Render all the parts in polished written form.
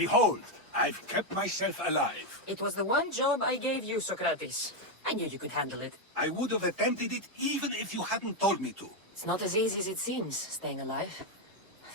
Behold, I've kept myself alive. It was the one job I gave you, Socrates. I knew you could handle it. I would have attempted it even if you hadn't told me to. It's not as easy as it seems, staying alive.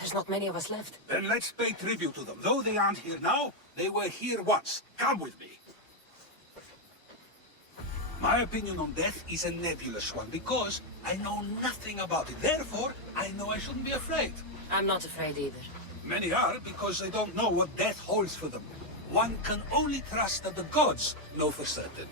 There's not many of us left. Then let's pay tribute to them. Though they aren't here now, they were here once. Come with me. My opinion on death is a nebulous one, because I know nothing about it. Therefore, I know I shouldn't be afraid. I'm not afraid either. Many are, because they don't know what death holds for them. One can only trust that the gods know for certain.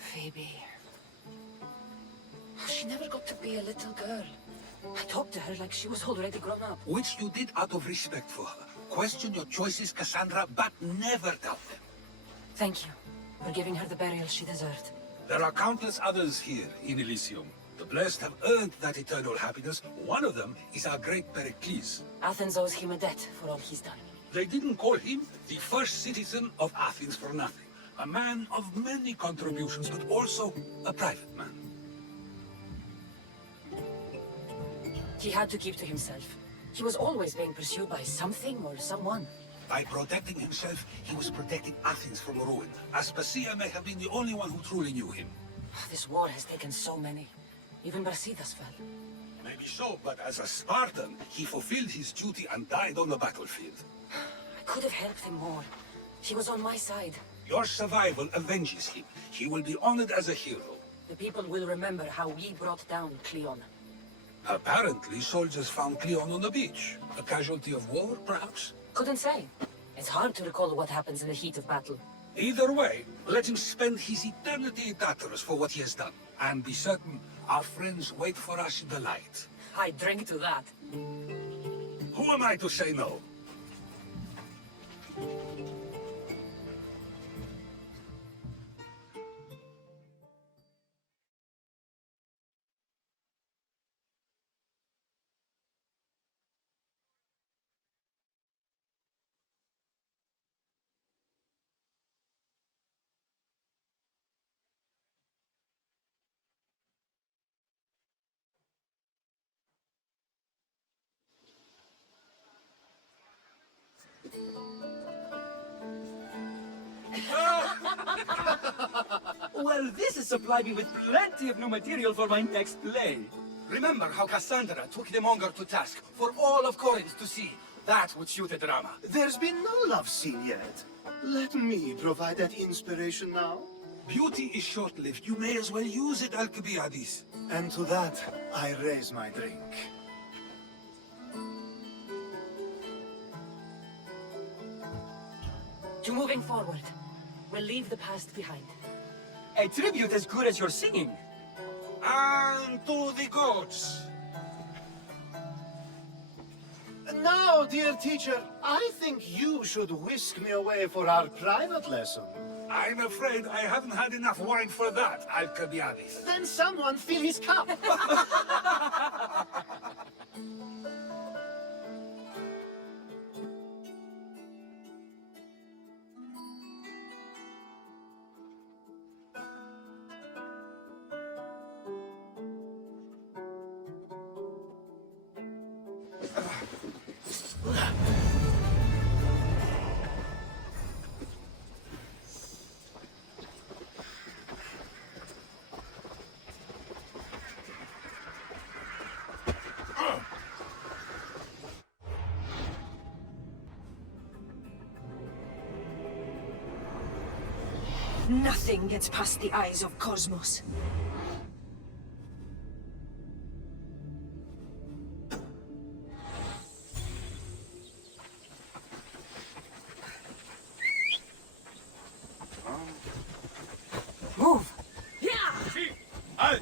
Phoebe. She never got to be a little girl. I talked to her like she was already grown up. Which you did out of respect for her. Question your choices, Cassandra, but never doubt them. Thank you for giving her the burial she deserved. There are countless others here in Elysium. The blessed have earned that eternal happiness. One of them is our great Pericles. Athens owes him a debt for all he's done. They didn't call him the first citizen of Athens for nothing. A man of many contributions, but also a private man. He had to keep to himself. He was always being pursued by something or someone. By protecting himself, he was protecting Athens from ruin. Aspasia may have been the only one who truly knew him. This war has taken so many. Even Brasidas fell. Maybe so, but as a Spartan, he fulfilled his duty and died on the battlefield. I could have helped him more. He was on my side. Your survival avenges him. He will be honored as a hero. The people will remember how we brought down Cleon. Apparently, soldiers found Cleon on the beach. A casualty of war, perhaps? Couldn't say. It's hard to recall what happens in the heat of battle. Either way, let him spend his eternity in Tartarus for what he has done. And be certain, our friends wait for us in the light. I drink to that. Who am I to say no? Well, this has supplied me with plenty of new material for my next play. Remember how Cassandra took the monger to task for all of Corinth to see. That would shoot a drama. There's been no love scene yet. Let me provide that inspiration now. Beauty is short-lived. You may as well use it, Alcibiades. And to that, I raise my drink. To moving forward. We'll leave the past behind. A tribute as good as your singing. And to the gods. Now, dear teacher, I think you should whisk me away for our private lesson. I'm afraid I haven't had enough wine for that, Alcibiades. Then someone fill his cup. Nothing gets past the eyes of Cosmos. Move! Halt!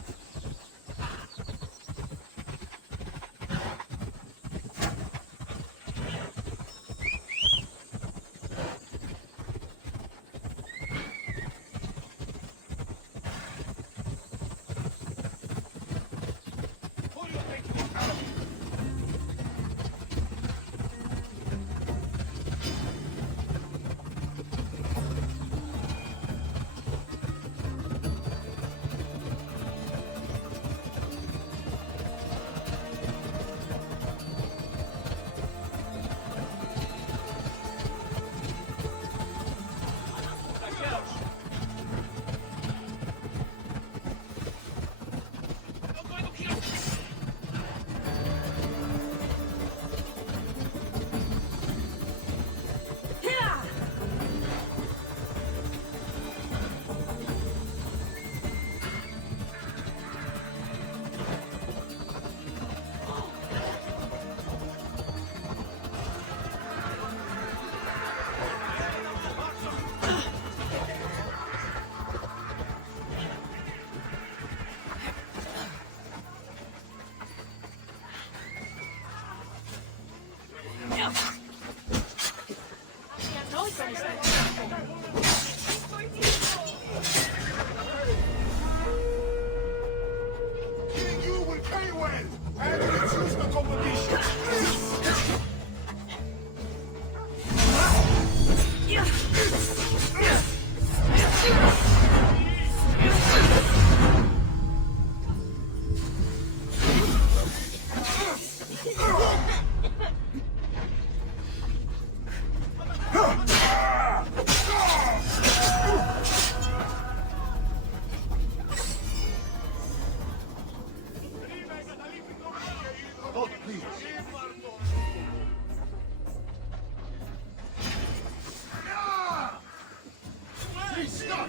Please stop!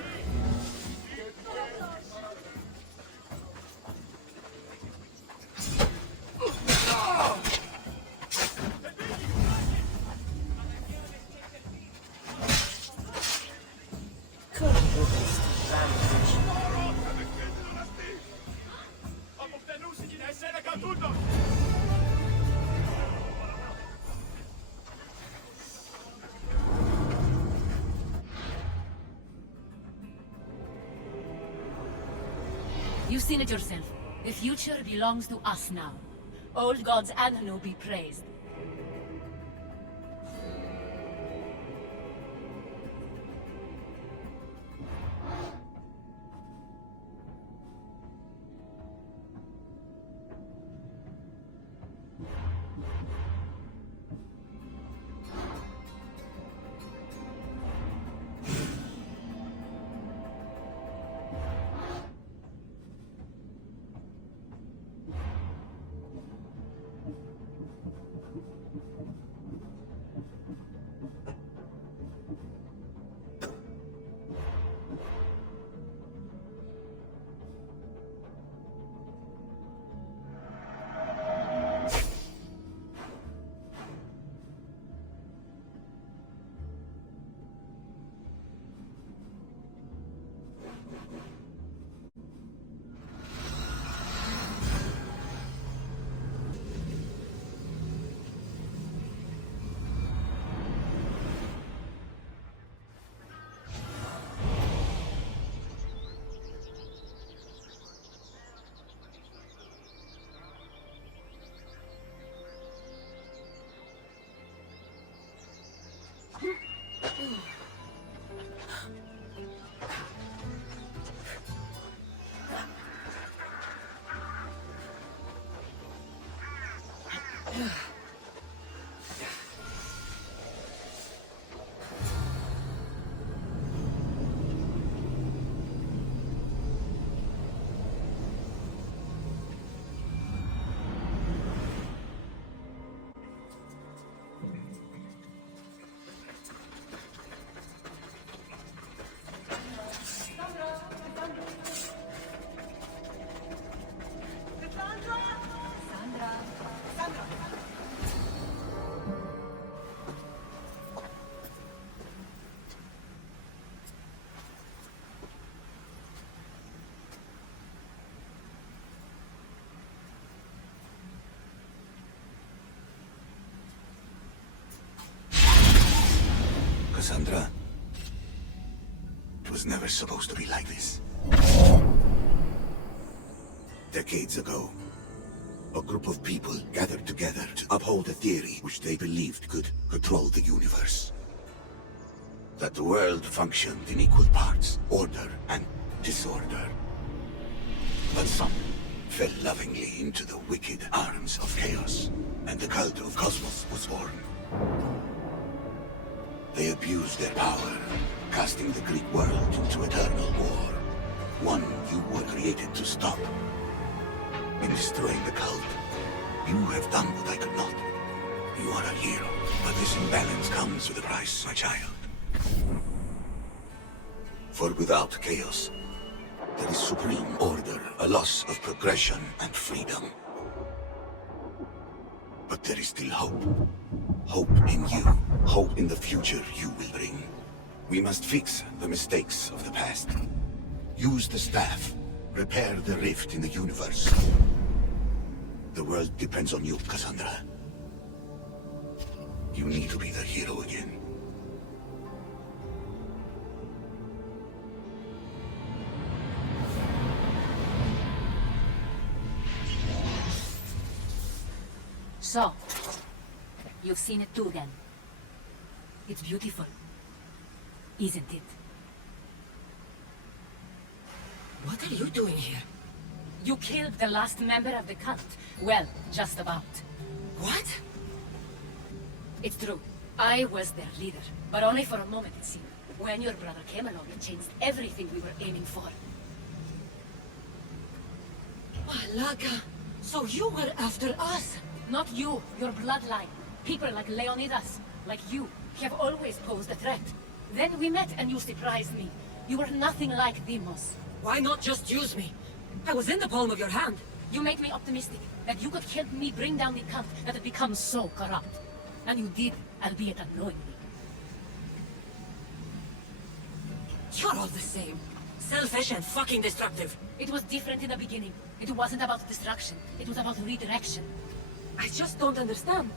You've seen it yourself. The future belongs to us now. Old gods and new be praised. Cassandra, it was never supposed to be like this. Decades ago, a group of people gathered together to uphold a theory which they believed could control the universe. That the world functioned in equal parts, order and disorder. But some fell lovingly into the wicked arms of chaos, and the cult of Cosmos was born. They abused their power, casting the Greek world into eternal war. One you were created to stop. In destroying the cult, you have done what I could not. You are a hero, but this imbalance comes with a price, my child. For without chaos, there is supreme order, a loss of progression and freedom. But there is still hope. Hope in you. Hope in the future you will bring. We must fix the mistakes of the past. Use the staff. Repair the rift in the universe. The world depends on you, Cassandra. You need to be the hero again. So, you've seen it too then. It's beautiful, isn't it? What are you doing here? You killed the last member of the cult. Well, just about. What? It's true. I was their leader, but only for a moment it seemed. When your brother came along, it changed everything we were aiming for. Malaka, so you were after us? Not you, your bloodline. People like Leonidas, like you, have always posed a threat. Then we met and you surprised me. You were nothing like Demos. Why not just use me? I was in the palm of your hand. You made me optimistic that you could help me bring down the cult that had become so corrupt. And you did, albeit unknowingly. You're all the same. Selfish and fucking destructive. It was different in the beginning. It wasn't about destruction. It was about redirection. I just don't understand.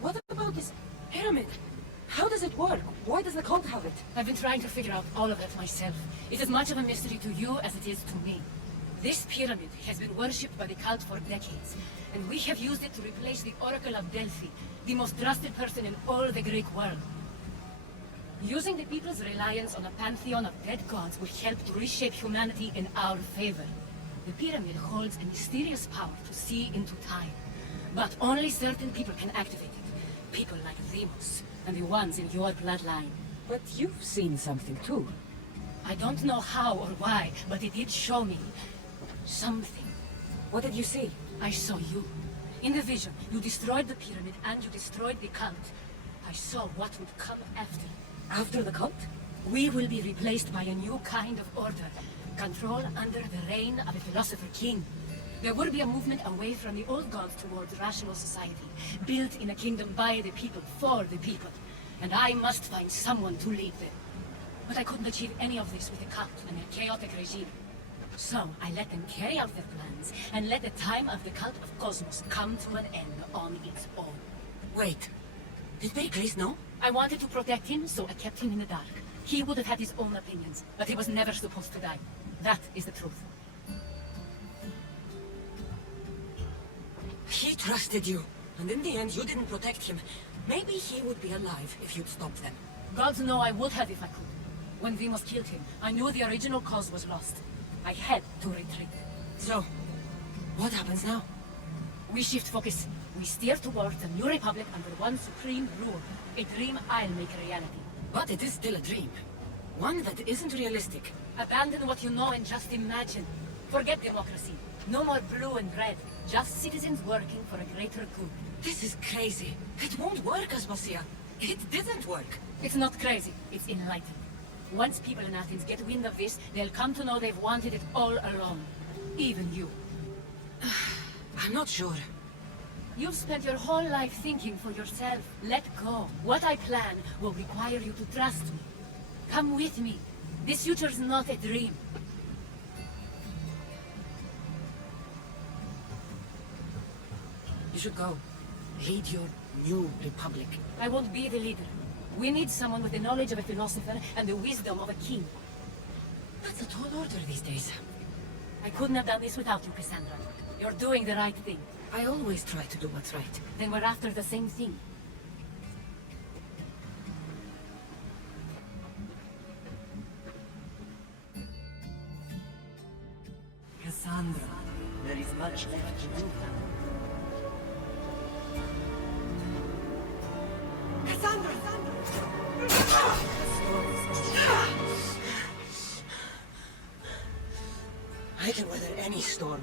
What about this pyramid? How does it work? Why does the cult have it? I've been trying to figure out all of that myself. It's as much of a mystery to you as it is to me. This pyramid has been worshipped by the cult for decades, and we have used it to replace the Oracle of Delphi, the most trusted person in all the Greek world. Using the people's reliance on a pantheon of dead gods will help to reshape humanity in our favor. The pyramid holds a mysterious power to see into time, but only certain people can activate it. People like Demos, and the ones in your bloodline. But you've seen something too. I don't know how or why, but it did show me something. What did you see? I saw you. In the vision, you destroyed the pyramid and you destroyed the cult. I saw what would come after. After the cult? We will be replaced by a new kind of order. Control under the reign of a philosopher king. There will be a movement away from the old gods towards rational society, built in a kingdom by the people, for the people. And I must find someone to lead them. But I couldn't achieve any of this with a cult and a chaotic regime. So I let them carry out their plans, and let the time of the cult of Cosmos come to an end on its own. Wait. Did Pericles know? I wanted to protect him, so I kept him in the dark. He would have had his own opinions, but he was never supposed to die. That is the truth. He trusted you, and in the end you didn't protect him. Maybe he would be alive if you'd stopped them. Gods know I would have if I could. When Demos killed him, I knew the original cause was lost. I had to retreat. So, what happens now? We shift focus. We steer towards a new republic under one supreme rule. A dream I'll make a reality. But it is still a dream. One that isn't realistic. Abandon what you know and just imagine. Forget democracy. No more blue and red. Just citizens working for a greater good. This is crazy. It won't work, Aspasia. It didn't work. It's not crazy. It's enlightened. Once people in Athens get wind of this, they'll come to know they've wanted it all along. Even you. I'm not sure. You've spent your whole life thinking for yourself. Let go. What I plan will require you to trust me. Come with me. This future's not a dream. You should go. Lead your new republic. I won't be the leader. We need someone with the knowledge of a philosopher and the wisdom of a king. That's a tall order these days. I couldn't have done this without you, Cassandra. You're doing the right thing. I always try to do what's right. Then we're after the same thing. Cassandra, there is much left to do. Cassandra! I can weather any storm.